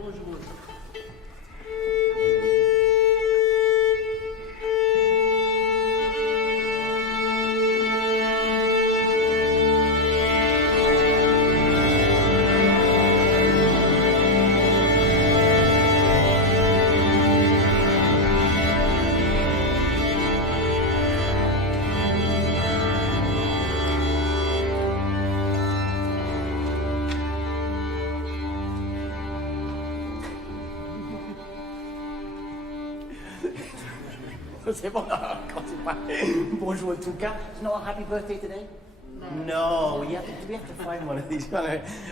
Bonjour. C'est bon, continue pas. Bonjour en tout cas. It's not a happy birthday today? No, we have to find one of these.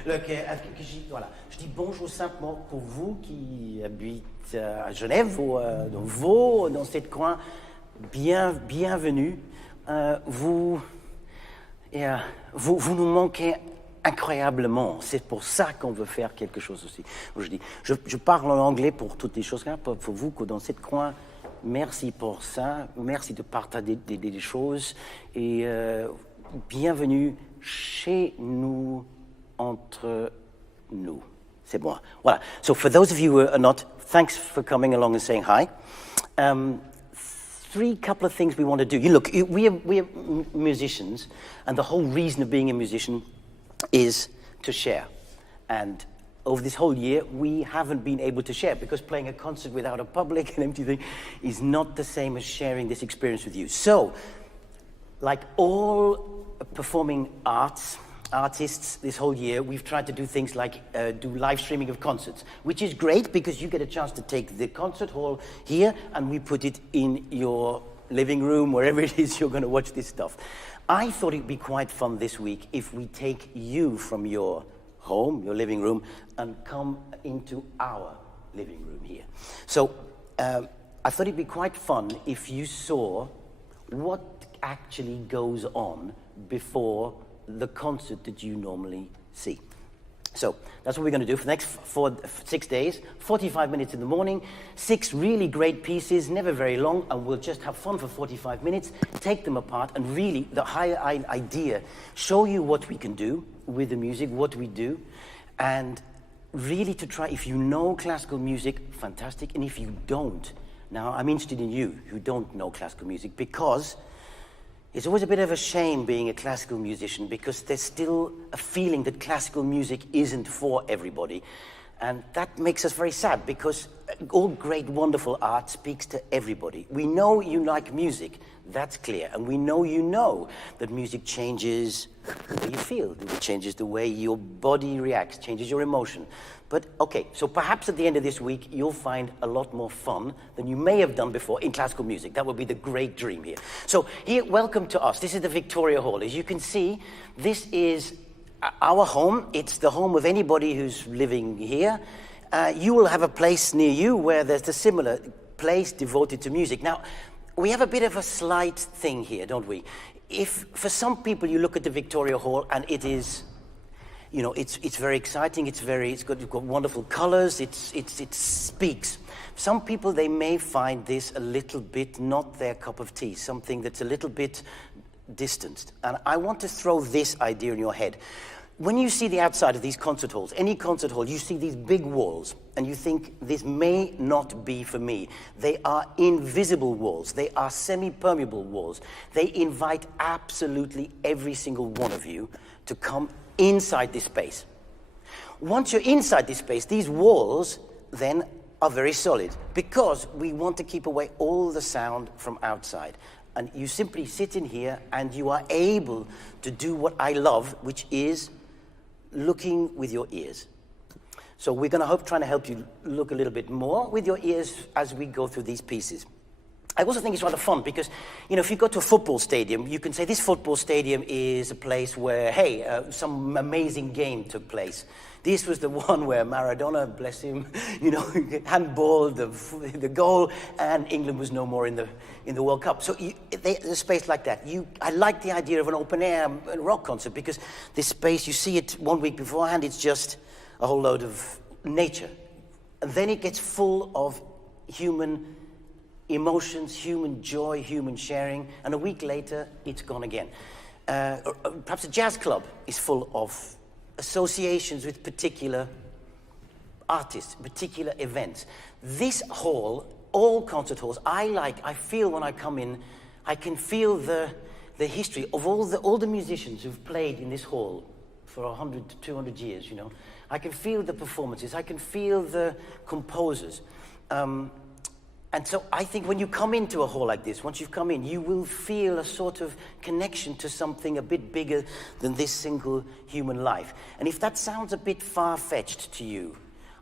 Look, voilà. Je dis bonjour simplement pour vous qui habitez à Genève ou dans Vaud, dans cette coin. Bienvenue. Vous nous manquez incroyablement. C'est pour ça qu'on veut faire quelque chose aussi. Je parle en anglais pour toutes les choses, pour vous dans cette coin. Merci pour ça, merci de partager des choses et bienvenue chez nous, entre nous. C'est bon. Voilà. So for those of you who are not, thanks for coming along and saying hi. Couple of things we want to do. You look, we are musicians, and the whole reason of being a musician is to share. And over this whole year, we haven't been able to share because playing a concert without a public, an empty thing, is not the same as sharing this experience with you. So, like all performing artists this whole year, we've tried to do things like do live streaming of concerts, which is great because you get a chance to take the concert hall here and we put it in your living room, wherever it is you're going to watch this stuff. I thought it'd be quite fun this week if we take you from your home, your living room, and come into our living room here. So I thought it'd be quite fun if you saw what actually goes on before the concert that you normally see. So that's what we're going to do for the next 6 days, 45 minutes in the morning, 6 really great pieces, never very long, and we'll just have fun for 45 minutes, take them apart, and really, the higher idea, show you what we can do with the music, what we do, and really to try, if you know classical music, fantastic, and if you don't, now I'm interested in you who don't know classical music, because it's always a bit of a shame being a classical musician because there's still a feeling that classical music isn't for everybody. And that makes us very sad because all great, wonderful art speaks to everybody. We know you like music, that's clear. And we know that music changes the way you feel. It changes the way your body reacts, changes your emotion. But okay, so perhaps at the end of this week, you'll find a lot more fun than you may have done before in classical music. That would be the great dream here. So here, welcome to us. This is the Victoria Hall. As you can see, this is our home. It's the home of anybody who's living here. You will have a place near you where there's a similar place devoted to music. Now, we have a bit of a slight thing here, don't we? If for some people you look at the Victoria Hall and it is, you know, it's very exciting. It's got wonderful colors. It speaks. Some people, they may find this a little bit not their cup of tea. Something that's a little bit distanced. And I want to throw this idea in your head. When you see the outside of these concert halls, any concert hall, you see these big walls, and you think, this may not be for me. They are invisible walls. They are semi-permeable walls. They invite absolutely every single one of you to come inside this space. Once you're inside this space, these walls then are very solid, because we want to keep away all the sound from outside. And you simply sit in here, and you are able to do what I love, which is looking with your ears. So we're going to trying to help you look a little bit more with your ears as we go through these pieces. I also think it's rather fun because, you know, if you go to a football stadium, you can say this football stadium is a place where, hey, some amazing game took place. This was the one where Maradona, bless him, you know, handballed the goal, and England was no more in the World Cup. So there's a space like that. I like the idea of an open-air rock concert because this space, you see it 1 week beforehand, it's just a whole load of nature. And then it gets full of human emotions, human joy, human sharing, and a week later, it's gone again. Perhaps a jazz club is full of associations with particular artists, particular events. This hall, all concert halls, I feel when I come in, I can feel the history of all the musicians who've played in this hall for 100 to 200 years, you know. I can feel the performances, I can feel the composers. And so I think when you come into a hall like this, once you've come in, you will feel a sort of connection to something a bit bigger than this single human life. And if that sounds a bit far-fetched to you,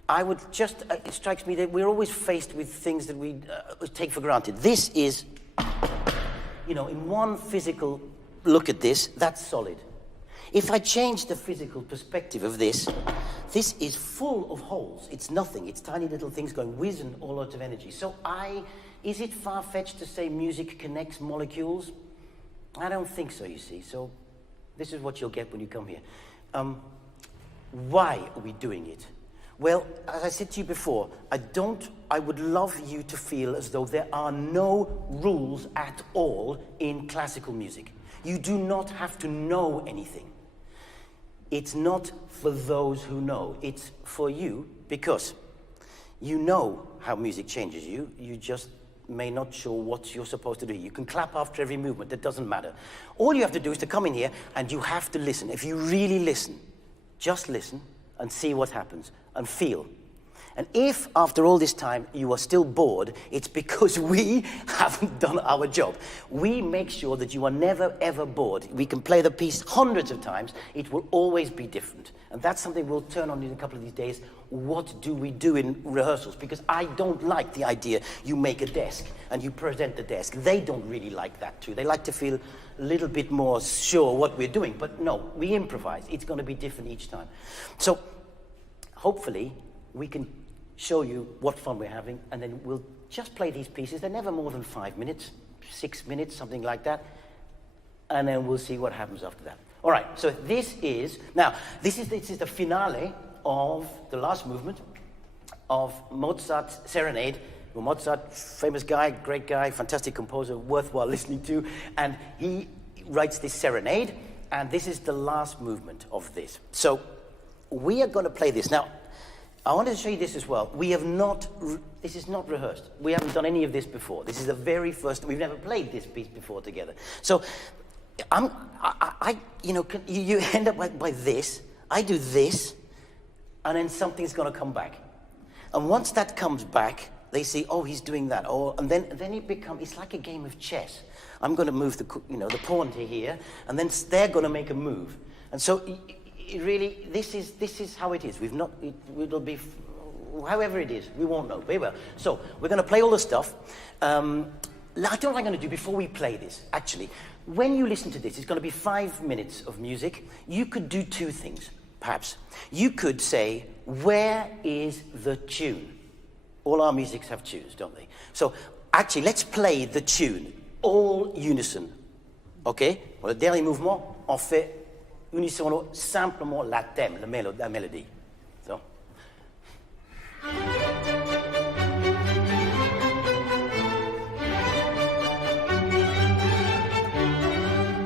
I would just, it strikes me that we're always faced with things that we take for granted. This is, you know, in one physical look at this, that's solid. If I change the physical perspective of this, this is full of holes. It's nothing. It's tiny little things going whizzing all out of energy. So is it far-fetched to say music connects molecules? I don't think so, you see. So this is what you'll get when you come here. Why are we doing it? Well, as I said to you before, I would love you to feel as though there are no rules at all in classical music. You do not have to know anything. It's not for those who know. It's for you because you know how music changes you. You just may not sure what you're supposed to do. You can clap after every movement. That doesn't matter. All you have to do is to come in here and you have to listen. If you really listen, just listen and see what happens and feel. And if, after all this time, you are still bored, it's because we haven't done our job. We make sure that you are never, ever bored. We can play the piece hundreds of times. It will always be different. And that's something we'll turn on in a couple of these days. What do we do in rehearsals? Because I don't like the idea you make a desk and you present the desk. They don't really like that too. They like to feel a little bit more sure what we're doing. But no, we improvise. It's going to be different each time. So hopefully we can show you what fun we're having, and then we'll just play these pieces. They're never more than 5 minutes, 6 minutes, something like that, and then we'll see what happens after that. All right, so this is the finale of the last movement of Mozart's Serenade. Well, Mozart, famous guy, great guy, fantastic composer, worthwhile listening to, and he writes this Serenade, and this is the last movement of this. So we are going to play this. Now, I wanted to show you this as well. This is not rehearsed. We haven't done any of this before. This is the very first, we've never played this piece before together. So, you end up by this, I do this, and then something's gonna come back. And once that comes back, they see, oh, he's doing that. Oh, and then it's like a game of chess. I'm gonna move the pawn to here, and then they're gonna make a move. And so, really, this is how it is. It'll be, however it is, we won't know. Very well. So we're going to play all the stuff. I don't know what I'm going to do before we play this, actually. When you listen to this, it's going to be 5 minutes of music. You could do two things, perhaps. You could say, where is the tune? All our musics have tunes, don't they? So actually, let's play the tune, all unison. OK? Pour le dernier mouvement, on fait unisono simplement la thème, la mélodie. So.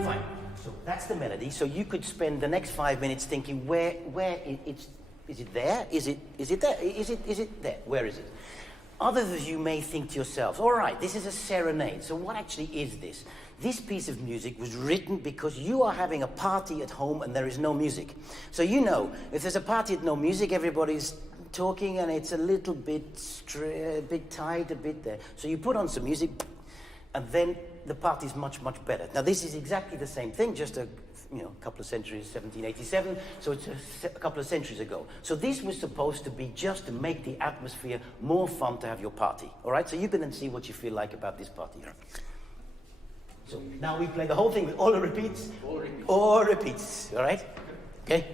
Fine. So that's the melody. So you could spend the next 5 minutes thinking, where is it there? Is it there? Is it there? Where is it? Others of you may think to yourselves, all right, this is a serenade. So what actually is this? This piece of music was written because you are having a party at home and there is no music. So you know, if there's a party with no music, everybody's talking and it's a little bit tight, a bit there. So you put on some music and then the party's much, much better. Now this is exactly the same thing, just a couple of centuries, 1787, so it's a couple of centuries ago. So this was supposed to be just to make the atmosphere more fun to have your party. All right, so you can then see what you feel like about this party. So now we play the whole thing with all the repeats. All repeats, all right? Okay?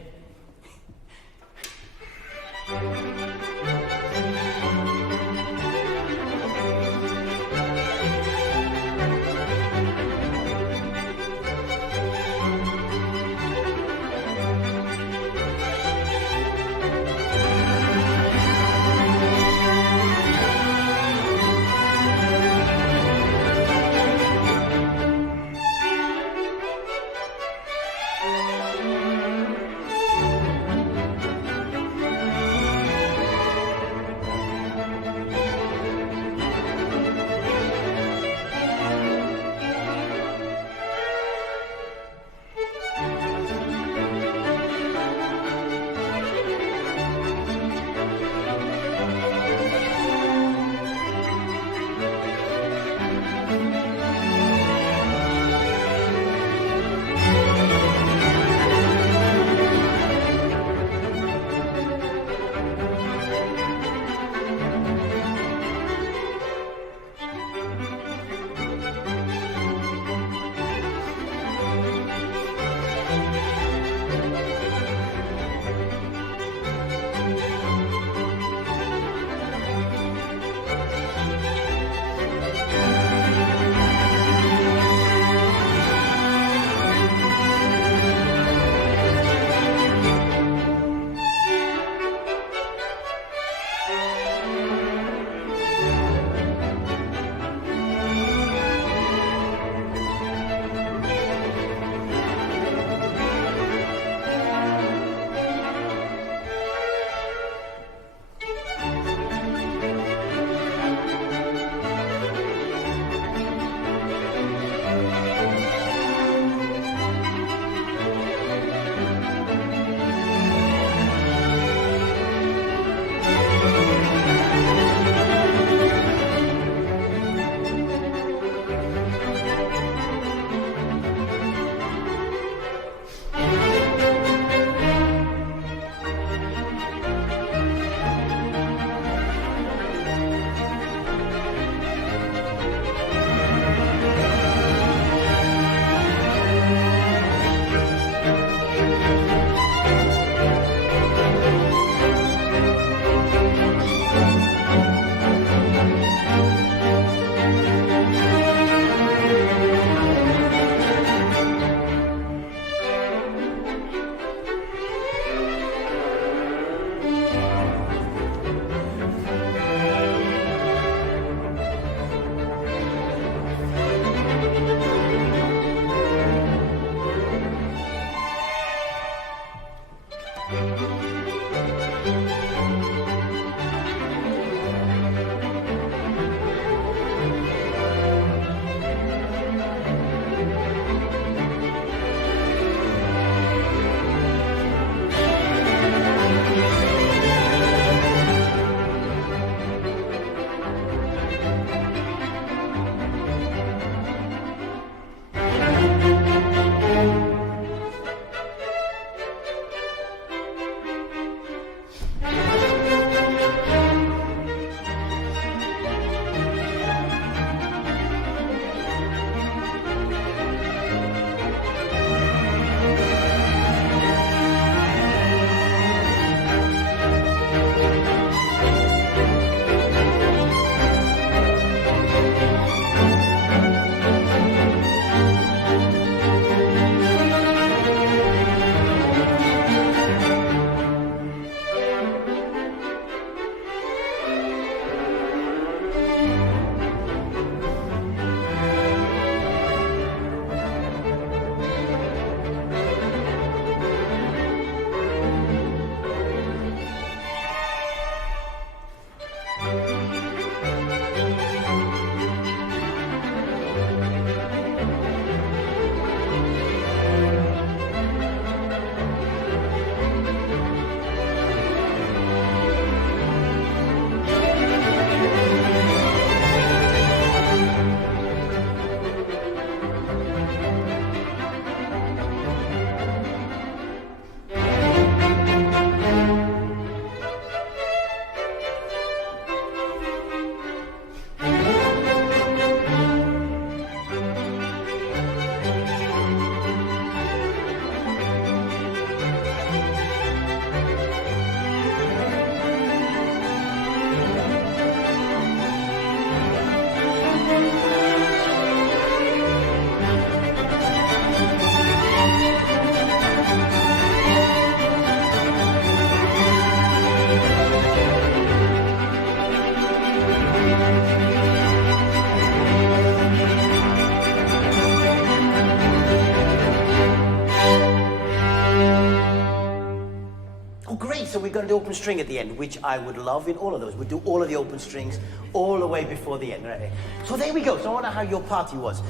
string at the end, which I would love in all of those. We'd do all of the open strings all the way before the end. Right? So there we go. So I wonder how your party was.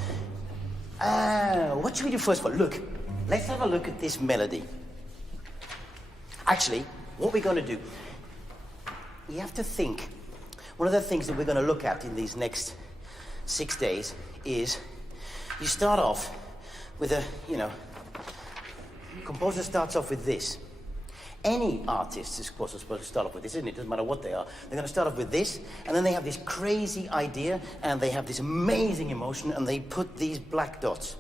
What should we do first of all? Look, let's have a look at this melody. Actually, what we're going to do, you have to think. One of the things that we're going to look at in these next 6 days is you start off with a, composer starts off with this. Any artist is, of course, supposed to start off with this, isn't it? It doesn't matter what they are. They're going to start off with this, and then they have this crazy idea, and they have this amazing emotion, and they put these black dots.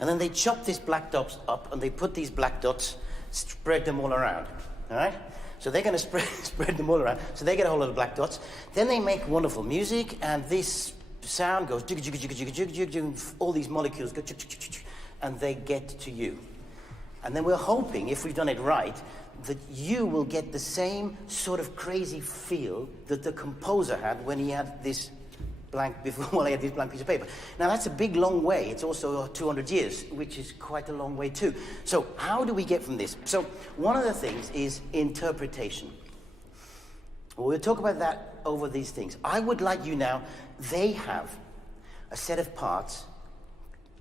And then they chop these black dots up, and they put these black dots, spread them all around. All right? So they're going to spread them all around. So they get a whole lot of black dots. Then they make wonderful music, and this sound goes, jig, jig, jig, jig, jig, jig, jig, all these molecules go, jig, jig, jig, jig, and they get to you. And then we're hoping, if we've done it right, that you will get the same sort of crazy feel that the composer had when he had this blank before he had this blank piece of paper. Now that's a big, long way. It's also 200 years, which is quite a long way too. So how do we get from this? So one of the things is interpretation. We'll talk about that over these things. I would like you now, they have a set of parts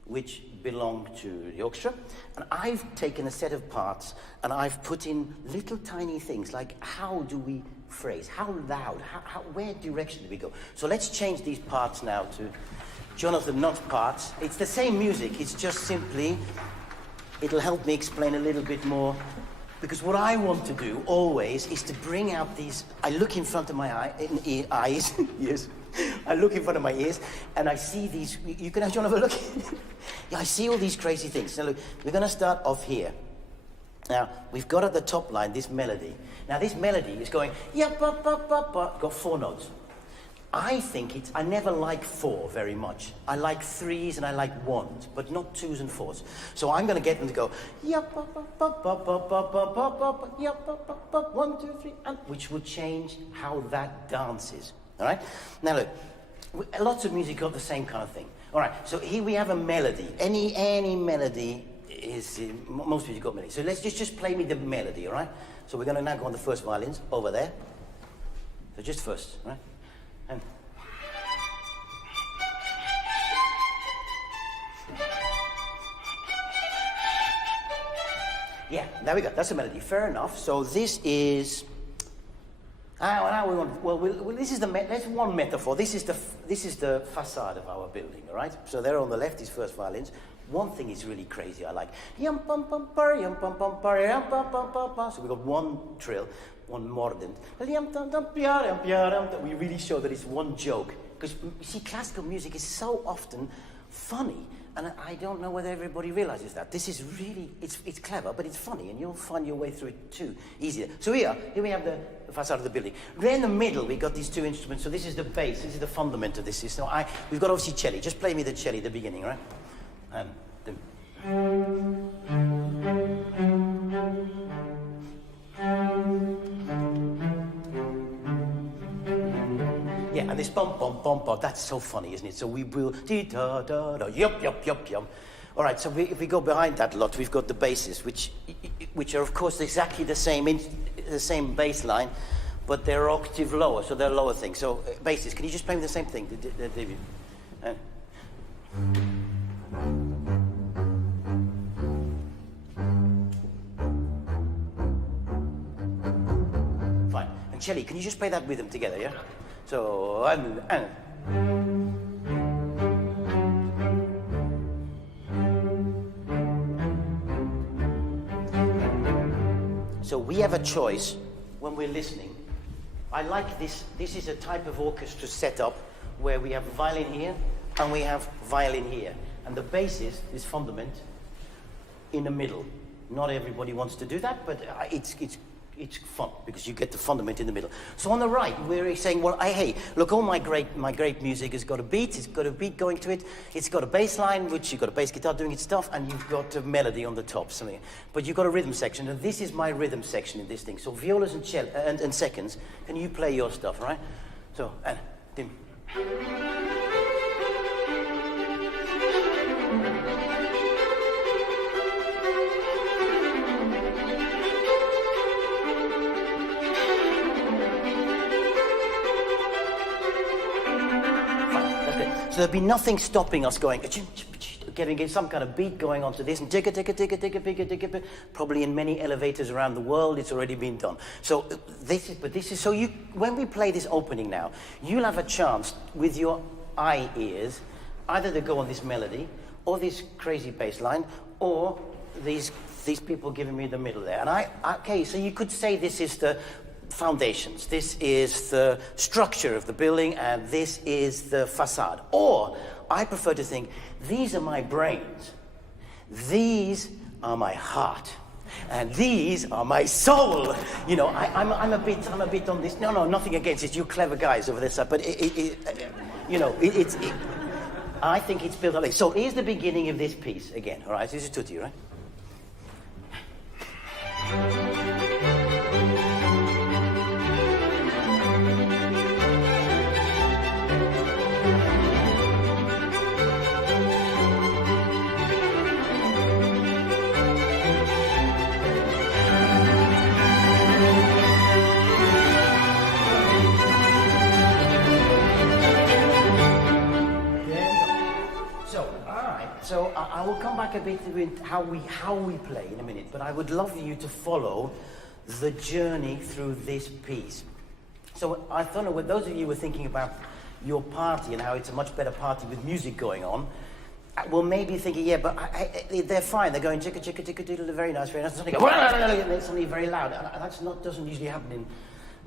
which belong to the orchestra, and I've taken a set of parts and I've put in little tiny things like how do we phrase, how loud, where direction do we go? So let's change these parts now to Jonathan Nott parts. It's the same music, it's just simply, it'll help me explain a little bit more, because what I want to do always is to bring out these, I look in front of my eyes, yes, I look in front of my ears, and I see these, you can have John have a look. Yeah, I see all these crazy things. Now look, we're going to start off here. Now, we've got at the top line this melody. Now this melody is going, got 4 notes. I think I never like 4 very much. I like 3s and I like 1s, but not 2s and 4s. So I'm going to get them to go, 1, 2, 3, and which would change how that dances. All right? Now look, lots of music got the same kind of thing. All right, so here we have a melody. Any melody is, most music got melody. So let's just play me the melody, all right? So we're going to now go on the first violins, over there. So just first, right? And yeah, there we go, that's a melody, fair enough. So this is, now we want, well, this is that's one metaphor. This is the facade of our building, all right? So there on the left is first violins. One thing is really crazy, I like. So we got one trill, one mordent. We really show that it's one joke. Because you see, classical music is so often funny, and I don't know whether everybody realizes that. This is really, it's clever, but it's funny, and you'll find your way through it too easier. So here we have the facade of the building. Right in the middle, we got these 2 instruments. So this is the bass. This is the fundament of this. So we've got obviously cello. Just play me the cello at the beginning, right? And yeah, and this bum bum bum bum, that's so funny, isn't it? So we will dee da da da yup yup yup yup. All right, so if we go behind that a lot, we've got the basses, which are of course exactly the same bass line, but they're octave lower, so they're lower things. So basses, can you just play me the same thing, David? Fine. And Shelley, can you just play that rhythm together, yeah? So So we have a choice when we're listening. I like this. This is a type of orchestra setup where we have violin here and we have violin here. And the bass is this fundament in the middle. Not everybody wants to do that, but it's fun because you get the fundament in the middle. So on the right, we're saying, well, hey, look, all my great music has got a beat. It's got a beat going to it. It's got a bass line, which you've got a bass guitar doing its stuff, and you've got a melody on the top, something. But you've got a rhythm section, and this is my rhythm section in this thing. So violas and cello and seconds, can you play your stuff, right? So and dim. So there'll be nothing stopping us going, getting some kind of beat going onto this, and ticka, probably in many elevators around the world, it's already been done. So when we play this opening now, you'll have a chance with your eye ears, either to go on this melody, or this crazy bass line, or these people giving me the middle there. And okay, so you could say this is the foundations, this is the structure of the building, and this is the facade. Or I prefer to think, these are my brains, these are my heart, and these are my soul. You know, I'm a bit on this. No, nothing against it. You clever guys over this side, but I think it's built up. So here's the beginning of this piece again. All right, this is tutti, right? So I will come back a bit with how we play in a minute, but I would love you to follow the journey through this piece. So I don't know, when those of you who were thinking about your party and how it's a much better party with music going on, well, maybe thinking, yeah, but they're fine. They're going chicka chicka chicka doodle, very nice, very nice. And then suddenly very loud. And doesn't usually happen in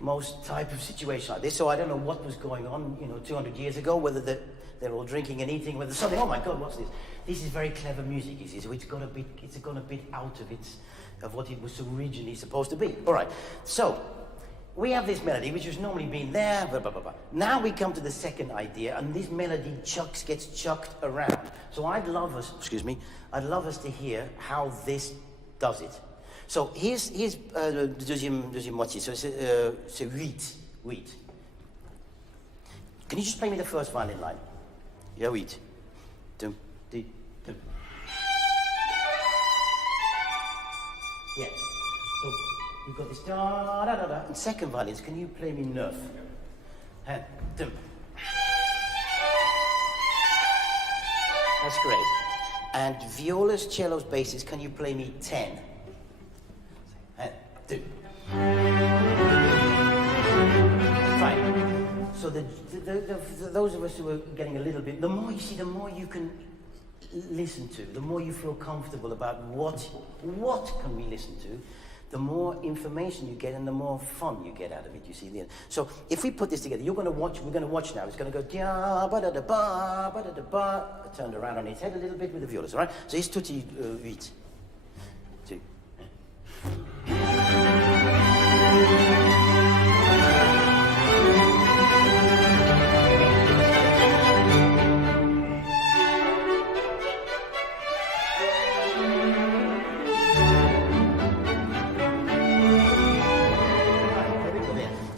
most type of situation like this. So I don't know what was going on, 200 years ago, whether they're all drinking and eating, whether something, oh my God, what's this? This is very clever music, you see, so it's gone a bit out of what it was originally supposed to be. All right, so we have this melody, which has normally been there, blah, blah, blah, blah. Now we come to the second idea, and this melody gets chucked around. So I'd love us to hear how this does it. So here's deuxième moitié, so c'est huit. Can you just play me the first violin line? Yeah, huit. Dum, di, dum. Yeah. So you've got this da da da da. And second violins, can you play me neuf? And dum. That's great. And violas, cellos, basses, can you play me 10? And do. Fine. So those of us who are getting a little bit, the more you can listen to, the more you feel comfortable about what can we listen to, the more information you get and the more fun you get out of it, you see. So if we put this together, we're going to watch now. It's going to go da ba da da ba da ba. Turned around on its head a little bit with the violas, all right? So it's tutti huit. Two.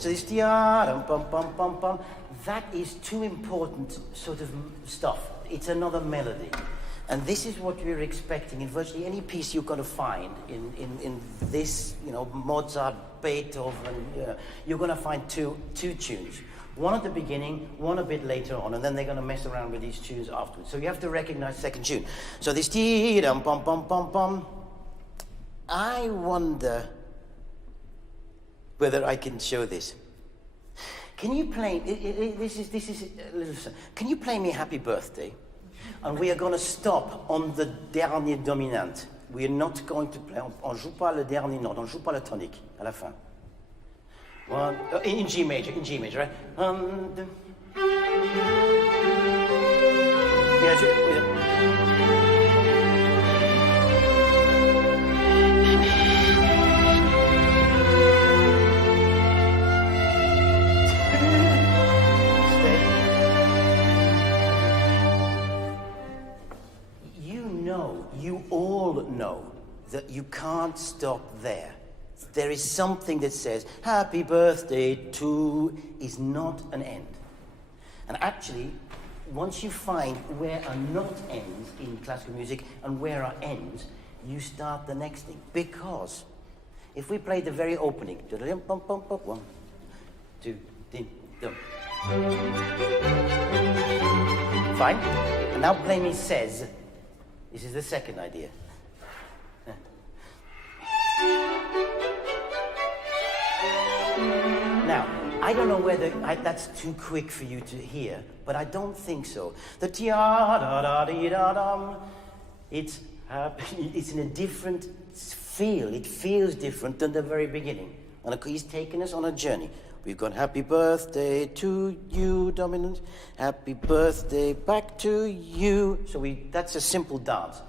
So this pum, that is too important sort of stuff. It's another melody. And this is what we're expecting in virtually any piece you're going to find in this, Mozart, Beethoven, you're going to find two tunes. One at the beginning, one a bit later on, and then they're going to mess around with these tunes afterwards. So you have to recognize the second tune. So this pum. I wonder whether I can show this. Can you play, this is a little, can you play me Happy Birthday? And we are going to stop on the dernier dominante. We are not going to play, on ne joue pas le dernier note, on ne joue pas le tonique à la fin. In G major, right? You all know that you can't stop there. There is something that says, happy birthday to is not an end. And actually, once you find where a note ends in classical music and where are ends, you start the next thing. Because if we play the very opening, 1, 2, 3, Fine. And now play me says. This is the second idea. Now, I don't know whether that's too quick for you to hear, but I don't think so. The tia-da-da-dee-da-dum, it's in a different feel. It feels different than the very beginning. And he's taken us on a journey. We've got happy birthday to you, dominant. Happy birthday back to you. So that's a simple dance.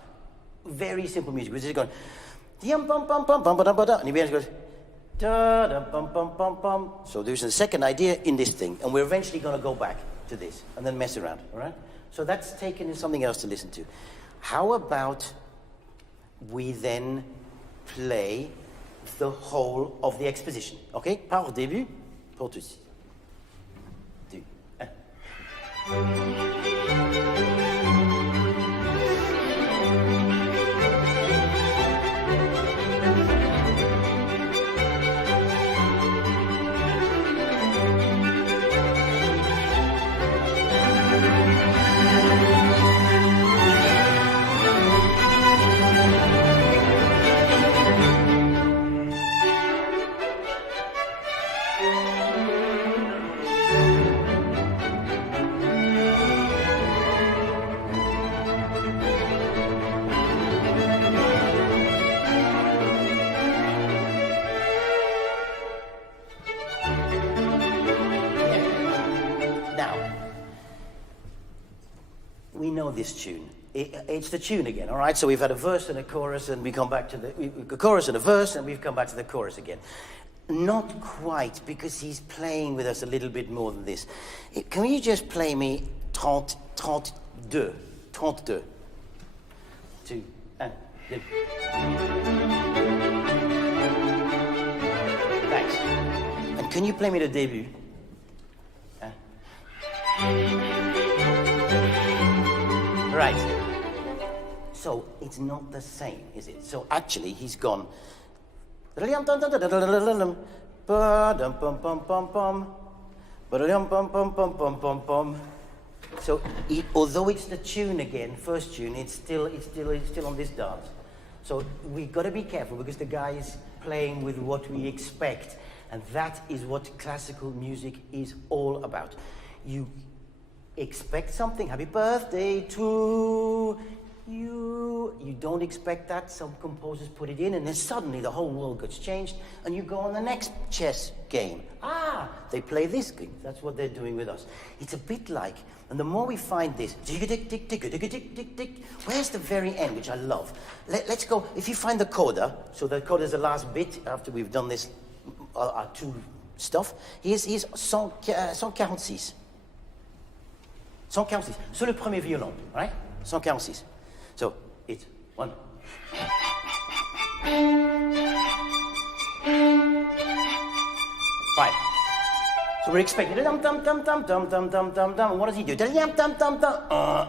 Very simple music. We're just going, yum bum bum bum bum bum bum, and he goes, da da bum bum bum bum. So there's a second idea in this thing, and we're eventually going to go back to this and then mess around. All right? So that's taken something else to listen to. How about we then play the whole of the exposition? Okay? Par début, pour tous. Deux, un. This tune. It's the tune again, all right? So we've had a verse and a chorus, and we come back to a chorus and a verse, and we've come back to the chorus again. Not quite, because he's playing with us a little bit more than this. Can you just play me 32? 32. Two, and deux. Thanks. And can you play me the début? Right. So it's not the same, is it? So actually, he's gone. So although it's the tune again, first tune, it's still on this dance. So we've got to be careful because the guy is playing with what we expect, and that is what classical music is all about. You expect something, happy birthday to you. You don't expect that. Some composers put it in, and then suddenly the whole world gets changed, and you go on the next chess game. They play this game. That's what they're doing with us. It's a bit like, and the more we find this, where's the very end, which I love? Let's go, if you find the coda, so the coda is the last bit after we've done this, our two stuff, here's 146. 146, sur le premier violon, right? 146. So, it's one. Fine. So we're expecting dum dum dum dum dum dum dum dum dum. What does he do? Dum dum dum dum.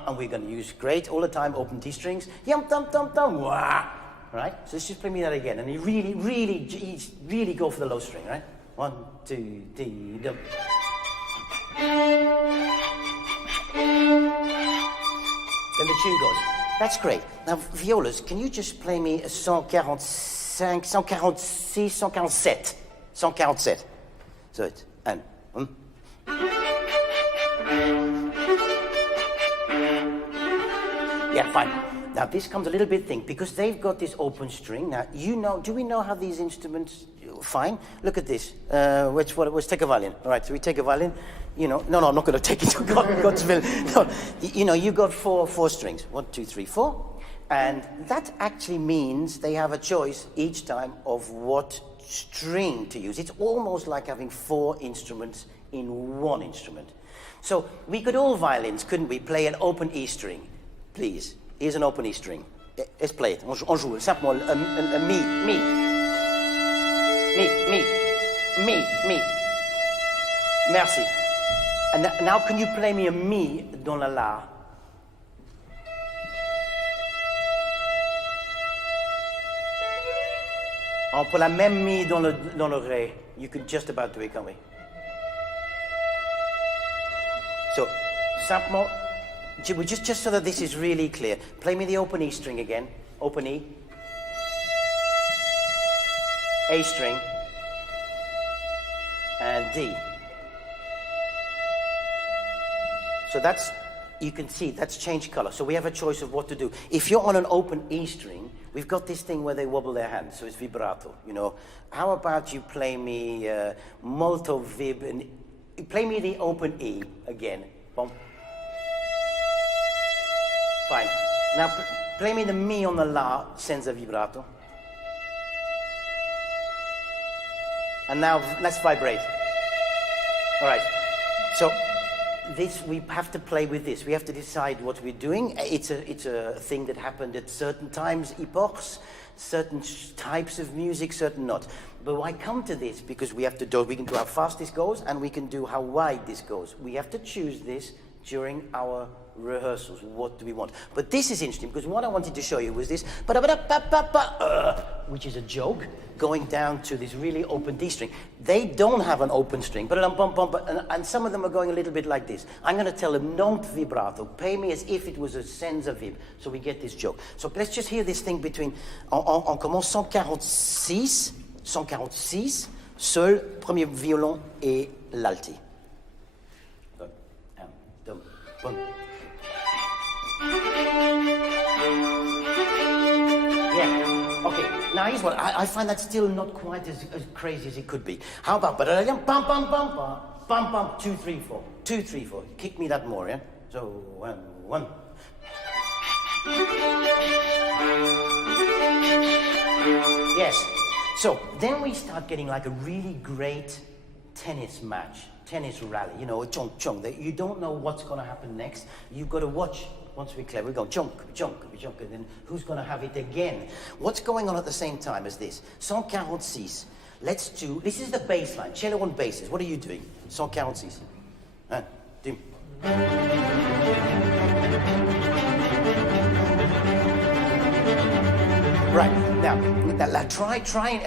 And we're going to use great all the time open D strings. Yum dum dum dum. Wah. Right? So let's just play me that again. And you really go for the low string, right? 1, 2, 3, dum. Then the tune goes. That's great. Now, violas, can you just play me 145, 146, 147? 147. So it's, and, Yeah, fine. Now, this comes a little bit thing, because they've got this open string. Now, do we know how these instruments, fine. Look at this. Let's take a violin. All right, so we take a violin. No, I'm not going to take it to God's will. No, you got four strings. 1, 2, 3, 4. And that actually means they have a choice each time of what string to use. It's almost like having 4 instruments in one instrument. So we could all violins, couldn't we, play an open E string? Please, here's an open E string. Let's play it. On joue simplement un mi. Mi. Merci. And now can you play me a mi dans la la? On peut la même mi dans le ré. You could just about do it, can't we? So, simplement just so that this is really clear, play me the open E string again. Open E. A string. And D. So that's, you can see, that's changed color. So we have a choice of what to do. If you're on an open E string, we've got this thing where they wobble their hands, so it's vibrato, you know. How about you play me molto vib, and play me the open E again. Boom. Fine. Now play me the mi on the la senza vibrato. And now let's vibrate. All right. So this, we have to play with this. We have to decide what we're doing. It's a thing that happened at certain times, epochs, certain types of music, certain not. But why come to this? Because we have to do, we can do how fast this goes, and we can do how wide this goes. We have to choose this during our rehearsals. What do we want? But this is interesting, because what I wanted to show you was this, which is a joke, going down to this really open D string. They don't have an open string, and some of them are going a little bit like this. I'm going to tell them, non vibrato, pay me as if it was a senza vib, so we get this joke. So let's just hear this thing between, on commence 146, 146, seul, premier violon et l'alti. Yeah, okay. Now here's what, I find that still not quite as crazy as it could be. How about, bum, bum, bum, bum, bum, 2, 3, 4, 2, 3, 4. Kick me that more, yeah? So, 1, 1. Yes. So, then we start getting like a really great tennis match, tennis rally, you know, chunk, chunk. You don't know what's going to happen next. You've got to watch. Once we're clear, we go chunk, chunk, chunk, and then who's going to have it again? What's going on at the same time as this? 146. Let's do, this is the bass line, cello on basses. What are you doing? 146. Do. Right, now try,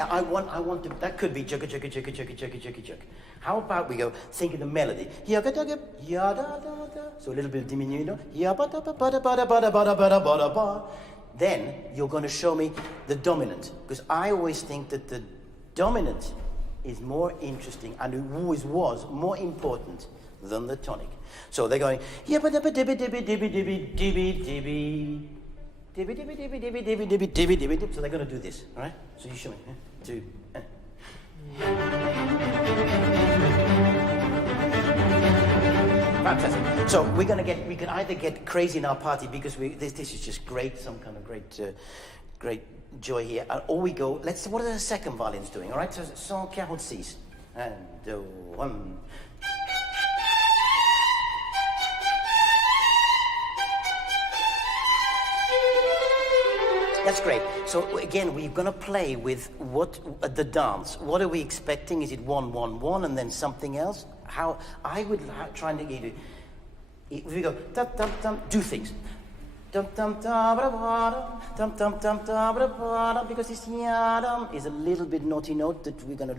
I want to, that could be chugga, chugga, chugga, chugga, chugga, chugga, chugga. How about we go, think of the melody. So a little bit of diminuendo. Then you're going to show me the dominant, because I always think that the dominant is more interesting and it always was more important than the tonic. So they're going, so they're going to do this, all right? So you show me, 2, Fantastic. So we can either get crazy in our party because this is just great, some kind of great joy here, or we go, what are the second violins doing, all right? So 146, and 1. That's great. So again, we're going to play with the dance. What are we expecting? Is it 1, 1, 1, and then something else? How I would try and get it. If we go dum dum dum, do things. Dum dum dum dum dum dum dum, because this yadam is a little bit naughty note that we're going to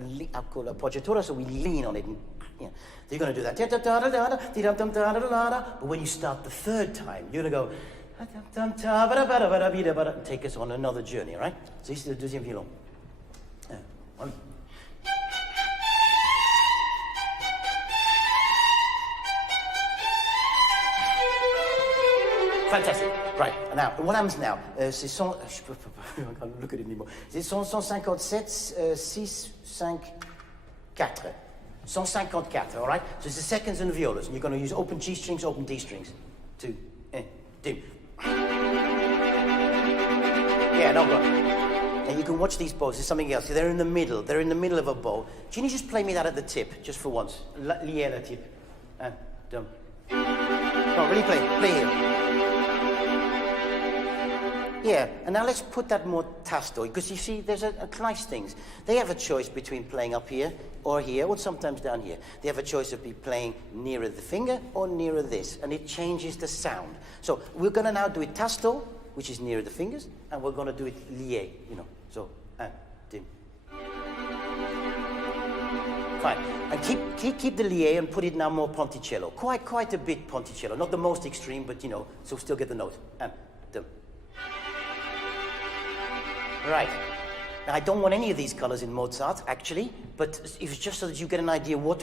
call a appoggiatura, so we lean on it. And, yeah. So you're going to do that. But when you start the third time, you're going to go. Take us on another journey, right? So this is the deuxième violon. 1. Fantastic. Right. Now, what happens now? C'est son. I can't look at it anymore. C'est 157, 6, 5, 4. 154, all right? So it's the seconds and the violas, and you're going to use open G strings, open D strings. 2, 2. Yeah, no, go. And you can watch these bows. There's something else. They're in the middle. They're in the middle of a bow. Can you just play me that at the tip, just for once? Lié la tip. Dum. No, really play here. Yeah, and now let's put that more tasto, because you see, there's a nice things. They have a choice between playing up here, or sometimes down here. They have a choice of playing nearer the finger or nearer this, and it changes the sound. So we're going to now do it tasto, which is nearer the fingers, and we're going to do it lié, you know. So, dim. Fine. And keep the lié and put it now more ponticello. Quite a bit ponticello. Not the most extreme, but you know, so still get the note. And the. Right. Now, I don't want any of these colors in Mozart, actually, but it's just so that you get an idea what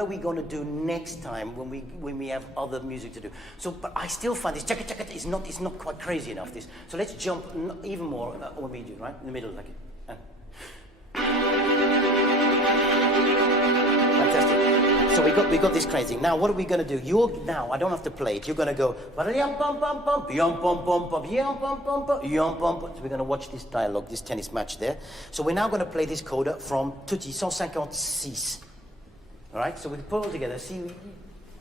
are we going to do next time when we have other music to do. So, but I still find this chaka chaka is not quite crazy enough. This. So let's jump even more when we do right in the middle, like it. Fantastic. So we got this crazy. Now what are we going to do? Now I don't have to play it. You're going to go. So we're going to watch this dialogue, this tennis match there. So we're now going to play this coda from Tutti 156. All right. So we put it all together. See,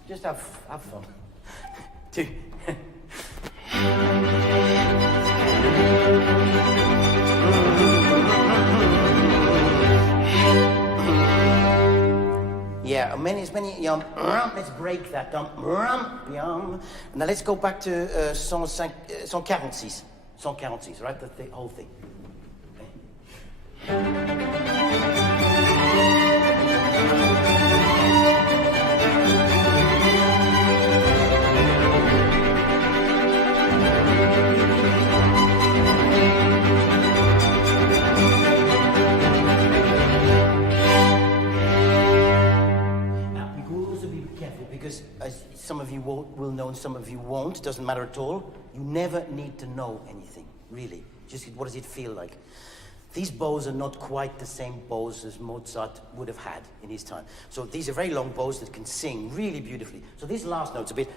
just have fun. Two. Yeah, let's break that. Now let's go back to 146. 146, right? The whole thing. Because as some of you will know and some of you won't, it doesn't matter at all. You never need to know anything, really. Just what does it feel like? These bows are not quite the same bows as Mozart would have had in his time. So these are very long bows that can sing really beautifully. So this last note's a bit,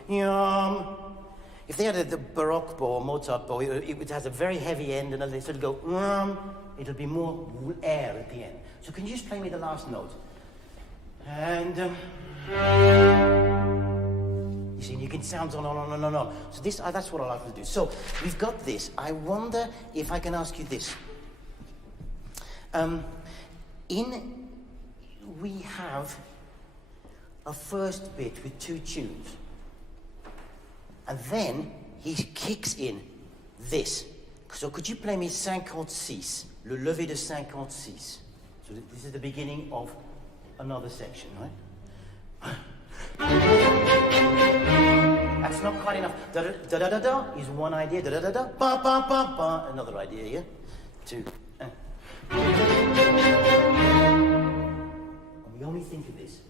if they had the Baroque bow or Mozart bow, it has a very heavy end and it'll go, it'll be more air at the end. So can you just play me the last note? And, you see, you can sound no. So this, that's what I'll have to do. So we've got this. I wonder if I can ask you this. We have a first bit with two tunes. And then he kicks in this. So could you play me 56, le lever de 56? So this is the beginning of another section, right? That's not quite enough. Da da da da da da is one idea. Da da da da ba ba ba ba. Another idea, yeah. Two. We only think of this.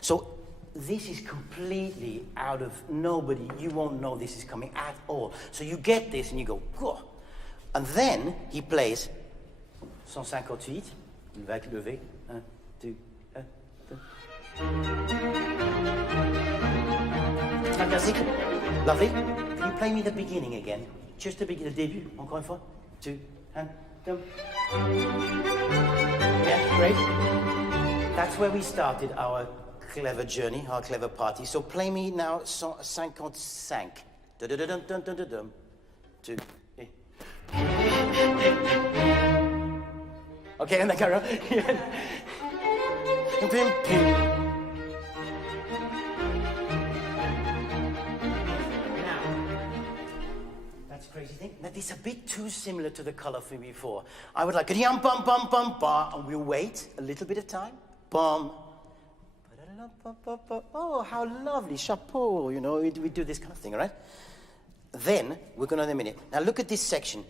So this is completely out of nobody. You won't know this is coming at all. So you get this and you go, Goh. And then he plays 158. Il va lever. 1, 2, 1, 2. Fantastic. Lovely. Can you play me the beginning again? Just the beginning, the début. Encore une fois. 2, 1, 2. Yeah, great. That's where we started our clever journey, our clever party. So play me now 155. Dun-dun-dun-dun-dun-dun-dun. 2. Okay, and then carry on. That's crazy thing. Now, this is a bit too similar to the color from before. I would like a yum bum bum bum bum, and we'll wait a little bit of time. Bum. Oh, how lovely, chapeau. You know, we do this kind of thing, right? Then we're going to in a minute. Now look at this section.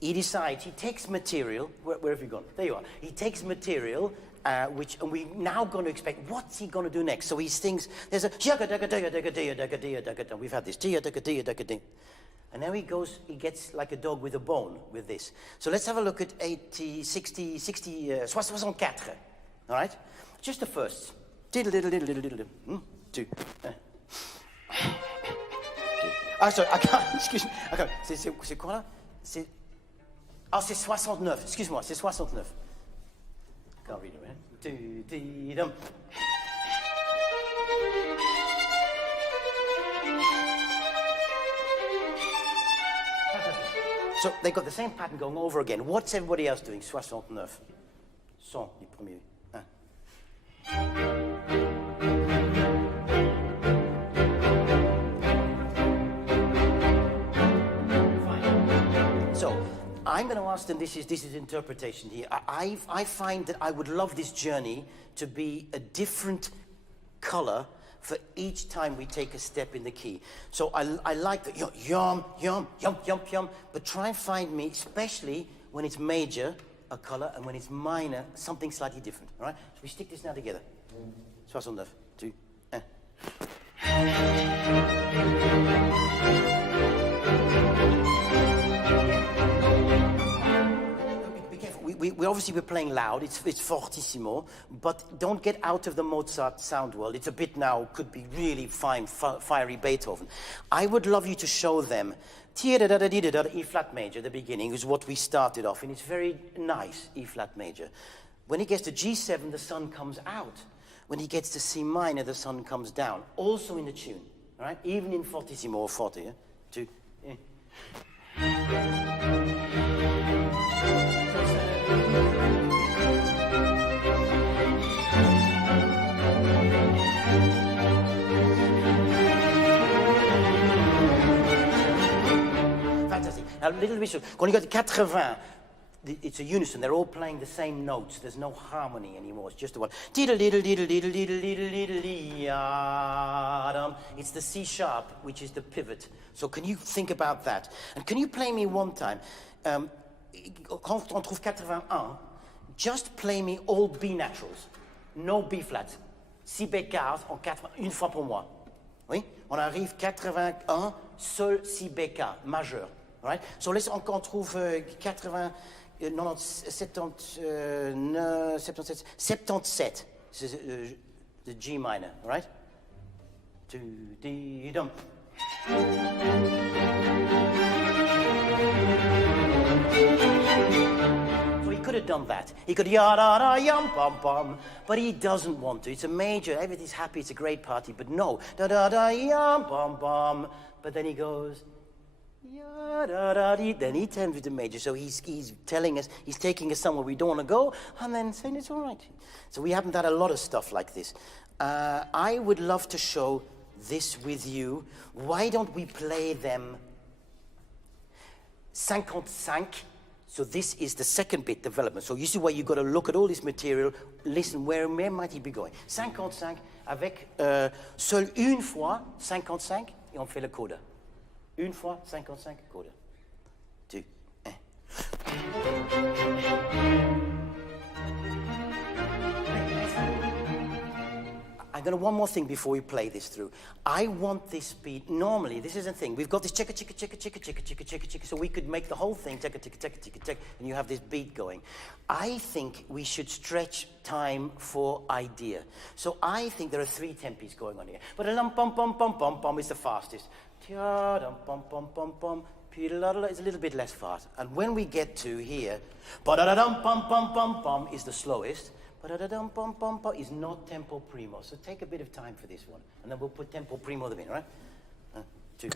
He decides, he takes material, where have you gone? There you are. He takes material, and we're now going to expect, what's he going to do next? So he sings, there's a, we've had this, and now he gets like a dog with a bone with this. So let's have a look at 64, all right? Just the first. Two. Ah, sorry, I can't, excuse me. Okay. C'est quoi là? Ah, c'est 69, excuse-moi, c'est 69. I can't read it, right? So they got the same pattern going over again. What's everybody else doing? 69. Son, les premiers. I'm going to ask them, this is interpretation here. I find that I would love this journey to be a different color for each time we take a step in the key. So I like the yum, yum, yum, yum, yum, but try and find me, especially when it's major, a color, and when it's minor, something slightly different, all right? So we stick this now together. 69, 2, 1. Be careful. We obviously we're playing loud. It's fortissimo, but don't get out of the Mozart sound world. It's a bit now could be really fine, fiery Beethoven. I would love you to show them E flat major. The beginning is what we started off, and it's very nice E flat major. When he gets to G7, the sun comes out. When he gets to C minor, the sun comes down. Also in the tune, all right? Even in fortissimo or forte. Yeah? 2. Fantastic. Now, a little bit short. When you go to 80, it's a unison. They're all playing the same notes. There's no harmony anymore. It's just the one. It's the C sharp, which is the pivot. So can you think about that? And can you play me one time? Quand on trouve 81, just play me all B naturals. No B flats. Si bécard en 80, une fois pour moi. Oui? On arrive 81, seul si bécard, majeur. Right? So let's on trouve 80. 77, the G minor, right? So he could have done that. He could yum bum bum, but he doesn't want to. It's a major. Everything's happy. It's a great party, but no yum bum bum. But then he goes. Then he turns with the major, so he's telling us, he's taking us somewhere we don't want to go, and then saying it's all right. So we haven't had a lot of stuff like this. I would love to show this with you. Why don't we play them 55? So this is the second bit development. So you see why you've got to look at all this material, listen, where might he be going? 55 avec seule une fois 55 et on fait le coda. Une fois, 55, coda. 2, 1. I'm going to one more thing before we play this through. I want this beat, normally, this is a thing. We've got this chicka, chicka, chicka, chicka, chicka, chicka, chicka, chicka, so we could make the whole thing chicka, chicka, chicka, chicka, chicka, and you have this beat going. I think we should stretch time for idea. So I think there are 3 tempis going on here. But a pum pum pum pum pum is the fastest. Pum pum pum pum. It's a little bit less fast. And when we get to here, pum pum pum pum is the slowest. Pum pum pum is not tempo primo. So take a bit of time for this one, and then we'll put tempo primo in, right? 2.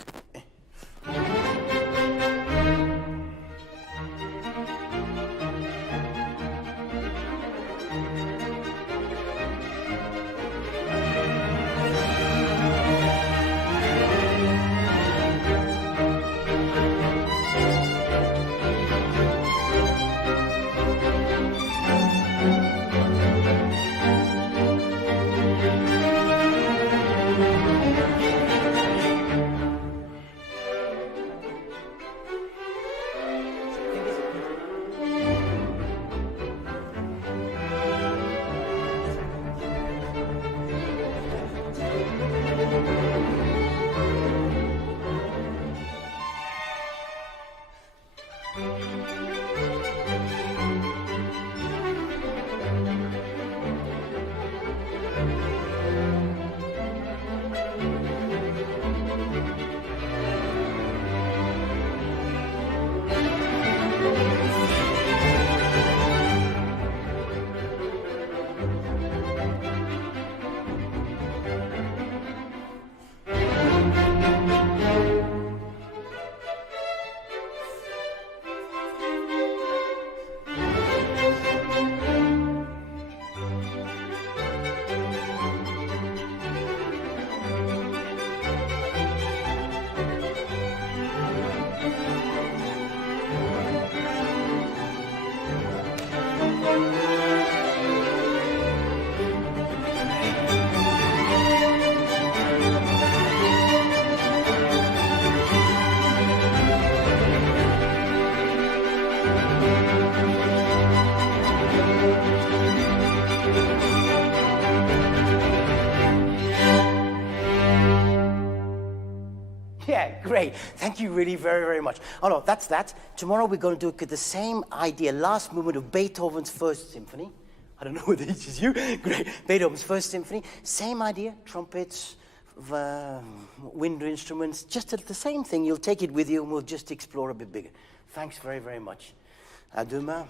Yeah, great. Thank you really very, very much. Oh no, that's that. Tomorrow we're going to do the same idea, last movement of Beethoven's First Symphony. I don't know whether it is you. Great. Beethoven's First Symphony. Same idea, trumpets, wind instruments, just the same thing. You'll take it with you and we'll just explore a bit bigger. Thanks very, very much. À demain.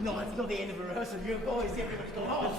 No, it's not the end of rehearsal. You're always everyone's going, oh,